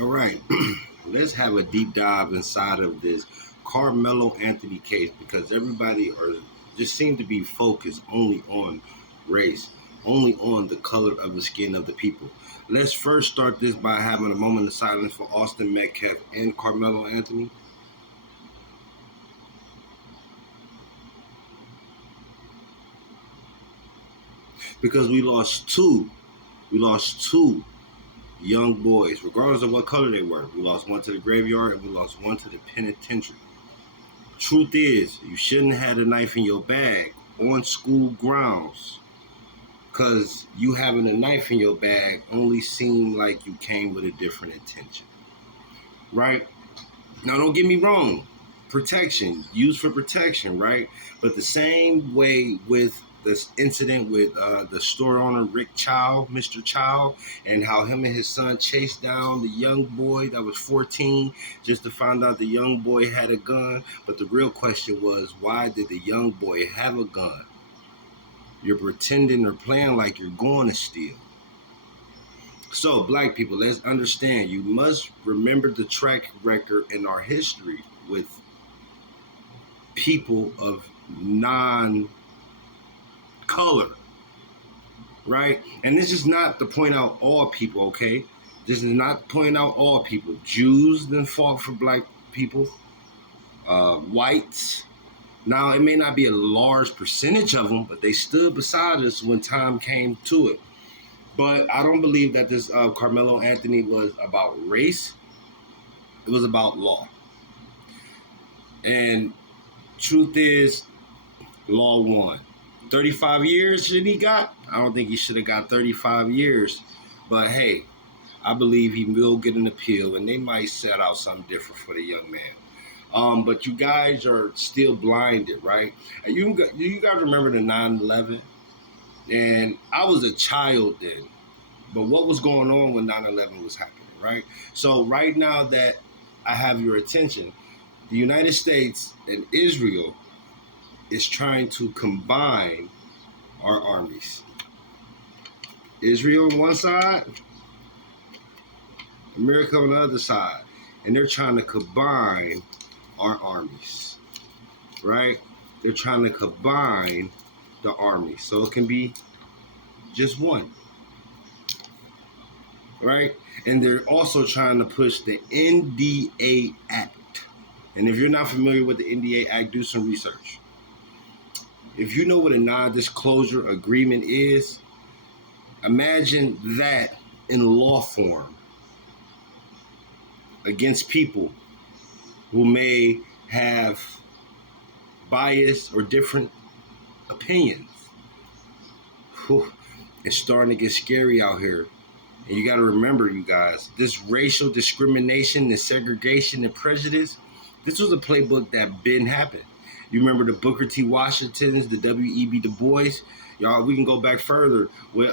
All right, let's have a deep dive inside of this Carmelo Anthony case because everybody just seem to be focused only on race, only on the color of the skin of the people. Let's first start this by having a moment of silence for Austin Metcalf and Carmelo Anthony. Because we lost two young boys, regardless of what color they were. We lost one to the graveyard and we lost one to the penitentiary. Truth is, you shouldn't have had a knife in your bag on school grounds, because you having a knife in your bag only seemed like you came with a different intention, right? Now, don't get me wrong, protection, used for protection, right? But the same way with this incident with the store owner, Rick Child, Mr. Child, and how him and his son chased down the young boy that was 14 just to find out the young boy had a gun. But the real question was, why did the young boy have a gun? You're pretending or playing like you're going to steal. So, black people, let's understand, you must remember the track record in our history with people of non-color, right? And this is not to point out all people, okay? This is not pointing out all people. Jews didn't fought for black people, whites. Now, it may not be a large percentage of them, but they stood beside us when time came to it. But I don't believe that this Carmelo Anthony was about race. It was about law. And truth is, law won. 35 years should he got? I don't think he should have got 35 years. But hey, I believe he will get an appeal, and they might set out something different for the young man. But you guys are still blinded, right? You guys remember the 9/11? And I was a child then. But what was going on when 9/11 was happening, right? So right now that I have your attention, the United States and Israel is trying to combine our armies. Israel on one side, America on the other side. And they're trying to combine our armies, right? They're trying to combine the army so it can be just one, right? And they're also trying to push the NDA Act. And if you're not familiar with the NDA Act, do some research. If you know what a non-disclosure agreement is, imagine that in law form against people who may have bias or different opinions. Whew, it's starting to get scary out here. And you got to remember, you guys, this racial discrimination and segregation and prejudice, this was a playbook that been happening. You remember the Booker T. Washingtons, the W.E.B. Du Bois? Y'all, we can go back further with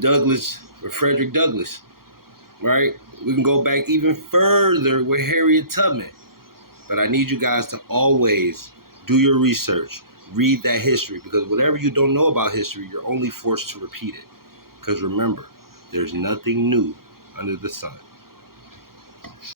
Douglas, or Frederick Douglass, right? We can go back even further with Harriet Tubman. But I need you guys to always do your research, read that history, because whatever you don't know about history, you're only forced to repeat it. Because remember, there's nothing new under the sun.